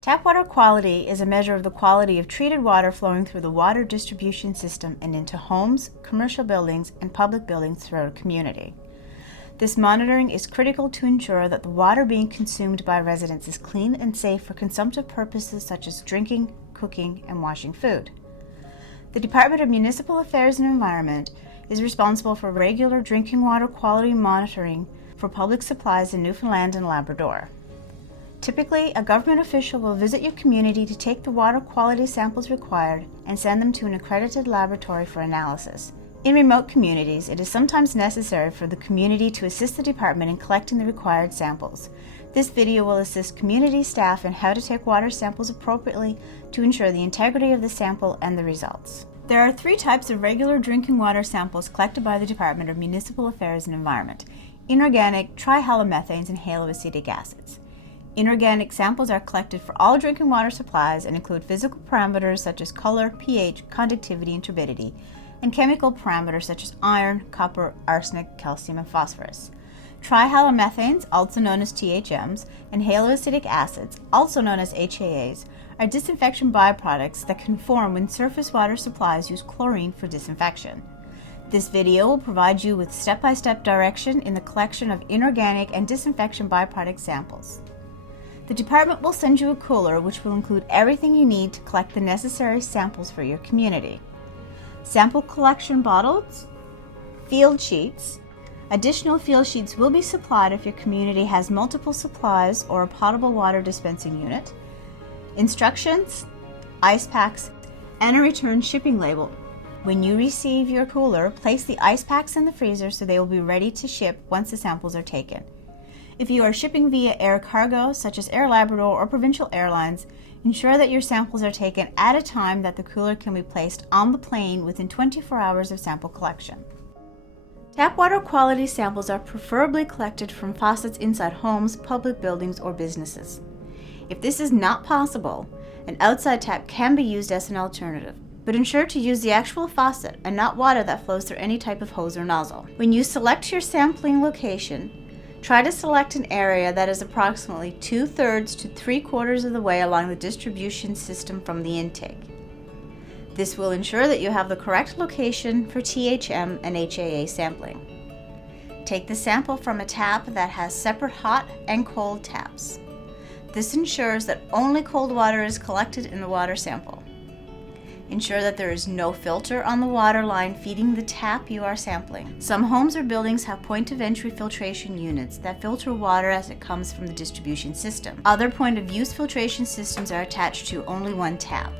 Tap water quality is a measure of the quality of treated water flowing through the water distribution system and into homes, commercial buildings, and public buildings throughout a community. This monitoring is critical to ensure that the water being consumed by residents is clean and safe for consumptive purposes such as drinking, cooking, and washing food. The Department of Municipal Affairs and Environment is responsible for regular drinking water quality monitoring for public supplies in Newfoundland and Labrador. Typically, a government official will visit your community to take the water quality samples required and send them to an accredited laboratory for analysis. In remote communities, it is sometimes necessary for the community to assist the department in collecting the required samples. This video will assist community staff in how to take water samples appropriately to ensure the integrity of the sample and the results. There are 3 types of regular drinking water samples collected by the Department of Municipal Affairs and Environment: inorganic, trihalomethanes, and haloacetic acids. Inorganic samples are collected for all drinking water supplies and include physical parameters such as color, pH, conductivity, and turbidity, and chemical parameters such as iron, copper, arsenic, calcium, and phosphorus. Trihalomethanes, also known as THMs, and haloacetic acids, also known as HAAs, are disinfection byproducts that can form when surface water supplies use chlorine for disinfection. This video will provide you with step-by-step direction in the collection of inorganic and disinfection byproduct samples. The department will send you a cooler which will include everything you need to collect the necessary samples for your community. Sample collection bottles, field sheets. Additional field sheets will be supplied if your community has multiple supplies or a potable water dispensing unit. Instructions, ice packs, and a return shipping label. When you receive your cooler, place the ice packs in the freezer so they will be ready to ship once the samples are taken. If you are shipping via air cargo, such as Air Labrador or Provincial Airlines, ensure that your samples are taken at a time that the cooler can be placed on the plane within 24 hours of sample collection. Tap water quality samples are preferably collected from faucets inside homes, public buildings, or businesses. If this is not possible, an outside tap can be used as an alternative, but ensure to use the actual faucet and not water that flows through any type of hose or nozzle. When you select your sampling location, try to select an area that is approximately 2/3 to 3/4 of the way along the distribution system from the intake. This will ensure that you have the correct location for THM and HAA sampling. Take the sample from a tap that has separate hot and cold taps. This ensures that only cold water is collected in the water sample. Ensure that there is no filter on the water line feeding the tap you are sampling. Some homes or buildings have point-of-entry filtration units that filter water as it comes from the distribution system. Other point-of-use filtration systems are attached to only one tap.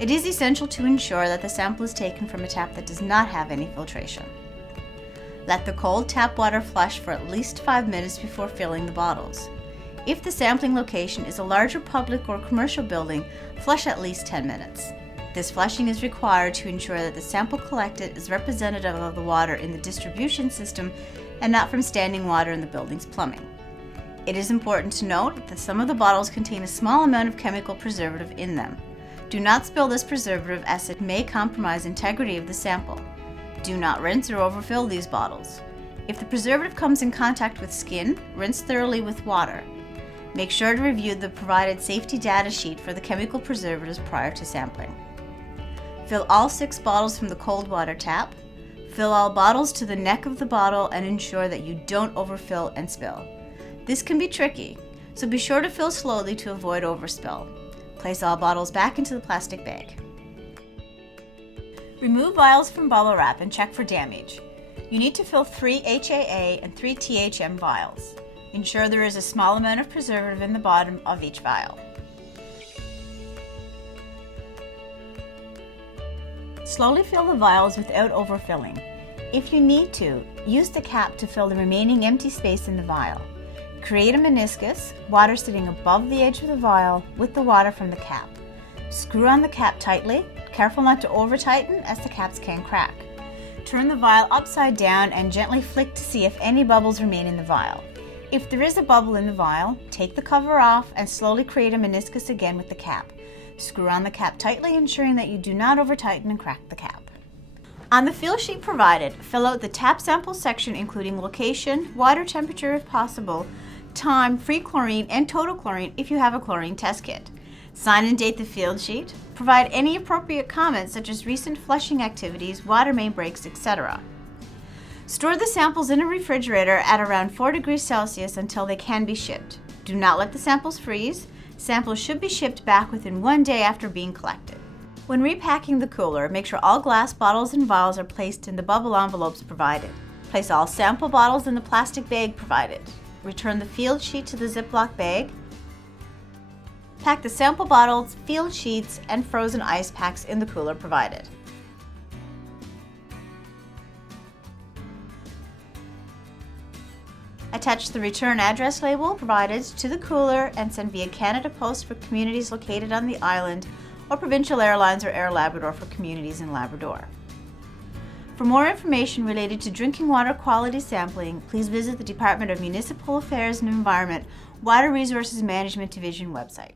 It is essential to ensure that the sample is taken from a tap that does not have any filtration. Let the cold tap water flush for at least 5 minutes before filling the bottles. If the sampling location is a larger public or commercial building, flush at least 10 minutes. This flushing is required to ensure that the sample collected is representative of the water in the distribution system and not from standing water in the building's plumbing. It is important to note that some of the bottles contain a small amount of chemical preservative in them. Do not spill this preservative as it may compromise integrity of the sample. Do not rinse or overfill these bottles. If the preservative comes in contact with skin, rinse thoroughly with water. Make sure to review the provided safety data sheet for the chemical preservatives prior to sampling. Fill all 6 bottles from the cold water tap. Fill all bottles to the neck of the bottle and ensure that you don't overfill and spill. This can be tricky, so be sure to fill slowly to avoid overspill. Place all bottles back into the plastic bag. Remove vials from bubble wrap and check for damage. You need to fill 3 HAA and 3 THM vials. Ensure there is a small amount of preservative in the bottom of each vial. Slowly fill the vials without overfilling. If you need to, use the cap to fill the remaining empty space in the vial. Create a meniscus, water sitting above the edge of the vial with the water from the cap. Screw on the cap tightly, careful not to over-tighten as the caps can crack. Turn the vial upside down and gently flick to see if any bubbles remain in the vial. If there is a bubble in the vial, take the cover off and slowly create a meniscus again with the cap. Screw on the cap tightly, ensuring that you do not over-tighten and crack the cap. On the fill sheet provided, fill out the tap sample section including location, water temperature if possible, time, free chlorine, and total chlorine if you have a chlorine test kit. Sign and date the field sheet. Provide any appropriate comments such as recent flushing activities, water main breaks, etc. Store the samples in a refrigerator at around 4 degrees Celsius until they can be shipped. Do not let the samples freeze. Samples should be shipped back within 1 day after being collected. When repacking the cooler, make sure all glass bottles and vials are placed in the bubble envelopes provided. Place all sample bottles in the plastic bag provided. Return the field sheet to the Ziploc bag. Pack the sample bottles, field sheets, and frozen ice packs in the cooler provided. Attach the return address label provided to the cooler and send via Canada Post for communities located on the island, or Provincial Airlines or Air Labrador for communities in Labrador. For more information related to drinking water quality sampling, please visit the Department of Municipal Affairs and Environment Water Resources Management Division website.